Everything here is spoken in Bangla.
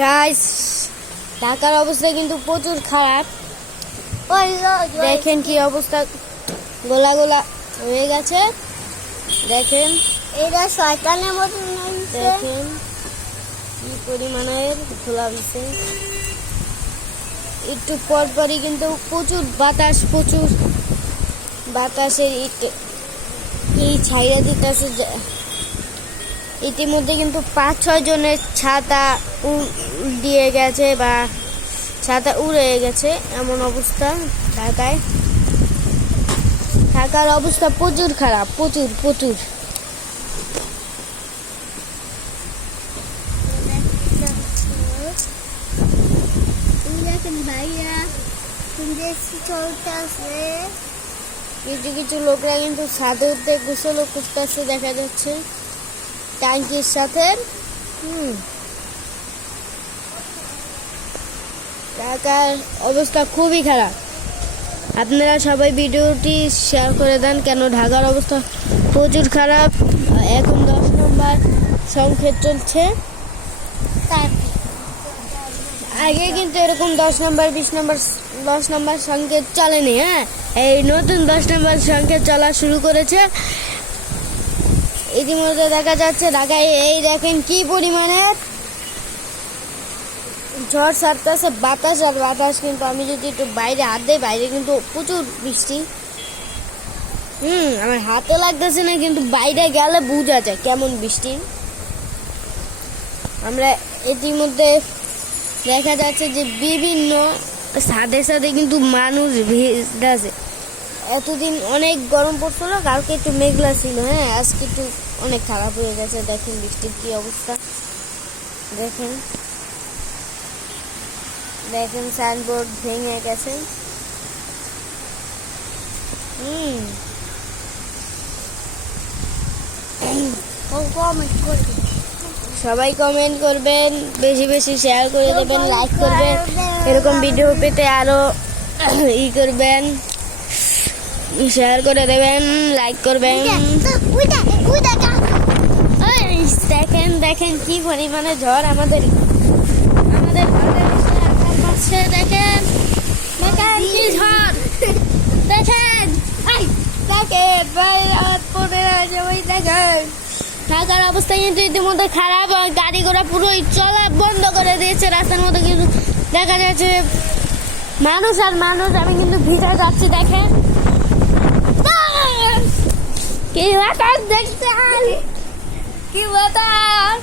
গাইস, ঢাকার অবস্থা কিন্তু প্রচুর খারাপ। দেখেন কি অবস্থা, গোলা গোলা হয়ে গেছে। দেখেন এটা শয়তানের মতন দেখেন কি পরিমাণের খোলা হয়েছে। একটু পর পরই কিন্তু প্রচুর বাতাসের এই ছাইরা দিতেছে। ইতিমধ্যে কিন্তু 5-6 জনের ছাতা দিয়ে গেছে বা ছাতা উড়ে গেছে, এমন অবস্থা ঢাকায়। ঢাকার অবস্থা প্রচুর খারাপ, প্রচুর। ভাইয়া চলতেছে, কিছু লোকরা কিন্তু ছাদে উঠতে গোসল করতেছে দেখা যাচ্ছে ট্যাঙ্কির সাথে। ঢাকার অবস্থা খুবই খারাপ। আপনারা সবাই ভিডিওটি শেয়ার করে দেন, কেন ঢাকার অবস্থা প্রচুর খারাপ। এখন 10 নম্বর সংকেত চলছে। আগে কিন্তু এরকম 10 নম্বর 20 নম্বর 10 নম্বর সংকেত চলেনি। এই নতুন 10 নম্বর সংকেত চলা শুরু করেছে। ইতিমধ্যে দেখা যাচ্ছে ঢাকায় এই দেখেন কি পরিমাণে ঝড় ছাড়তেছে, বাতাস আর বাতাস। কিন্তু আমি যদি একটু বাইরে হাত দিই, বাইরে কিন্তু প্রচুর বৃষ্টি। আমার হাতও লাগতেছে না, কিন্তু বাইরে গেলে বোঝা যায় কেমন বৃষ্টি। আমরা ইতিমধ্যে দেখা যাচ্ছে যে বিভিন্ন সাথে কিন্তু মানুষ ভিজতেছে। এতদিন অনেক গরম পড়ছিল, কালকে একটু মেঘলা ছিল, আজকে একটু অনেক খারাপ হয়ে গেছে। দেখেন বৃষ্টির কি অবস্থা। দেখেন সাইনবোর্ড ভেঙে গেছে। সবাই কমেন্ট করবেন, বেশি বেশি শেয়ার করে দেবেন, লাইক করবেন। এরকম ভিডিও পেতে আরো করবেন, শেয়ার করে দেবেন, লাইক করবেন। দেখেন কি পরিমাণে ঝড় আমাদের দেখেন কি ঝড়। দেখেন ঢাকার অবস্থা কিন্তু ইতিমধ্যে খারাপ। গাড়ি ঘোড়া পুরোই চলা বন্ধ করে দিয়েছে রাস্তার মধ্যে। কিন্তু দেখা যাচ্ছে মানুষ আর মানুষ। আমি কিন্তু ভিজে যাচ্ছি। দেখেন কি বাতাস, দেখছেন কি বাতাস।